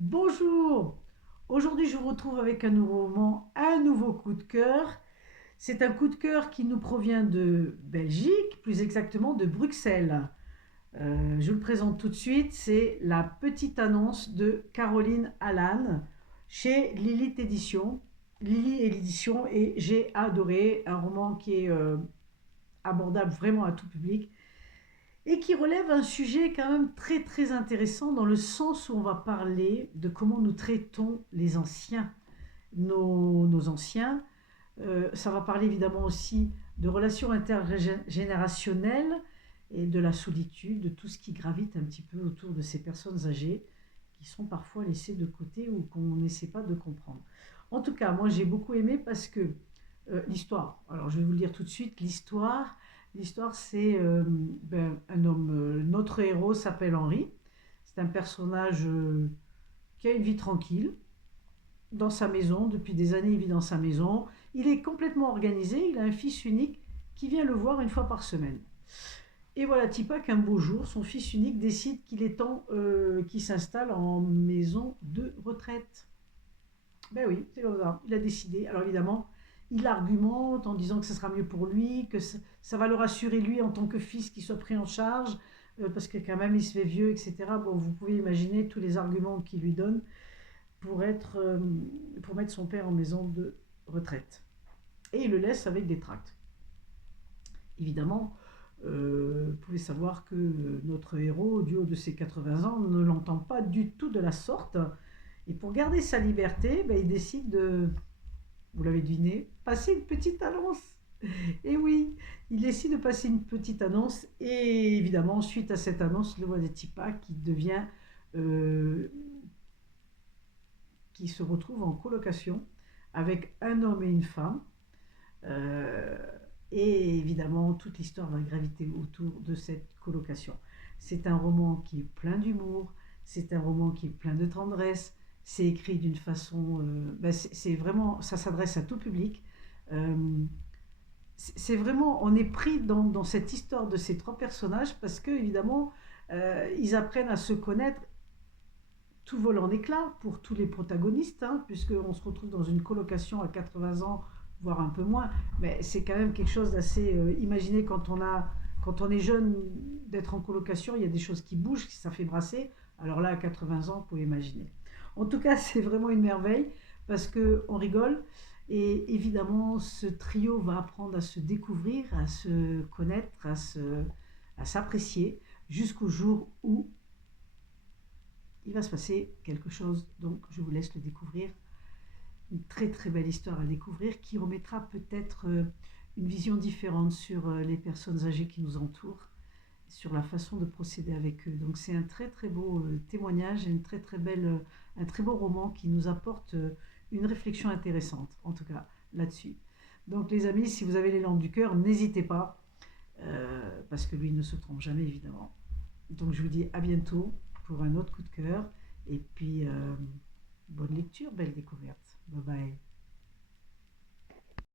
Bonjour! Aujourd'hui, je vous retrouve avec un nouveau roman, un nouveau coup de cœur. C'est un coup de cœur qui nous provient de Belgique, plus exactement de Bruxelles. Je vous le présente tout de suite, c'est La petite annonce de Caroline Allan chez Lilith Édition. Lily Édition et j'ai adoré un roman qui est abordable vraiment à tout public et qui relève un sujet quand même très très intéressant dans le sens où on va parler de comment nous traitons les anciens, nos anciens. Ça va parler évidemment aussi de relations intergénérationnelles et de la solitude, de tout ce qui gravite un petit peu autour de ces personnes âgées qui sont parfois laissées de côté ou qu'on n'essaie pas de comprendre. En tout cas, moi j'ai beaucoup aimé parce que l'histoire, alors je vais vous le dire tout de suite, l'histoire c'est un homme, notre héros s'appelle Henri, c'est un personnage qui a une vie tranquille, dans sa maison, depuis des années il vit dans sa maison, il est complètement organisé, il a un fils unique qui vient le voir une fois par semaine. Et voilà, Tipa qu'un beau jour, son fils unique décide qu'il est temps qu'il s'installe en maison de retraite. Ben oui, c'est comme ça. Il a décidé. Alors évidemment, il argumente en disant que ce sera mieux pour lui, que ça va le rassurer lui en tant que fils qu'il soit pris en charge, parce que quand même il se fait vieux, etc. Bon, vous pouvez imaginer tous les arguments qu'il lui donne pour mettre son père en maison de retraite. Et il le laisse avec des tracts. Évidemment, vous pouvez savoir que notre héros, du haut de ses 80 ans, ne l'entend pas du tout de la sorte. Et pour garder sa liberté, ben, il décide de, vous l'avez deviné, passer une petite annonce. Et oui, il décide de passer une petite annonce. Et évidemment, suite à cette annonce, le voit des Tipa euh, qui se retrouve en colocation avec un homme et une femme. Euh, et évidemment, toute l'histoire va graviter autour de cette colocation. C'est un roman qui est plein d'humour, c'est un roman qui est plein de tendresse, c'est écrit d'une façon... c'est vraiment, ça s'adresse à tout public. Euh, c'est vraiment, on est pris dans cette histoire de ces trois personnages parce que, évidemment, ils apprennent à se connaître. Tout vole en éclats pour tous les protagonistes, hein, puisqu'on se retrouve dans une colocation à 80 ans, voire un peu moins. Mais c'est quand même quelque chose d'assez... imaginez quand on est jeune, d'être en colocation, il y a des choses qui bougent, ça fait brasser. Alors là, à 80 ans, vous pouvez imaginer. En tout cas, c'est vraiment une merveille, parce qu'on rigole. Et évidemment, ce trio va apprendre à se découvrir, à se connaître, à s'apprécier, jusqu'au jour où il va se passer quelque chose, donc je vous laisse le découvrir. Une très très belle histoire à découvrir qui remettra peut-être une vision différente sur les personnes âgées qui nous entourent, sur la façon de procéder avec eux. Donc c'est un très très beau témoignage et un très beau roman qui nous apporte une réflexion intéressante, en tout cas là-dessus. Donc les amis, si vous avez l'élan du cœur, n'hésitez pas, parce que lui ne se trompe jamais évidemment. Donc je vous dis à bientôt pour un autre coup de cœur. Et puis, bonne lecture, belle découverte. Bye bye.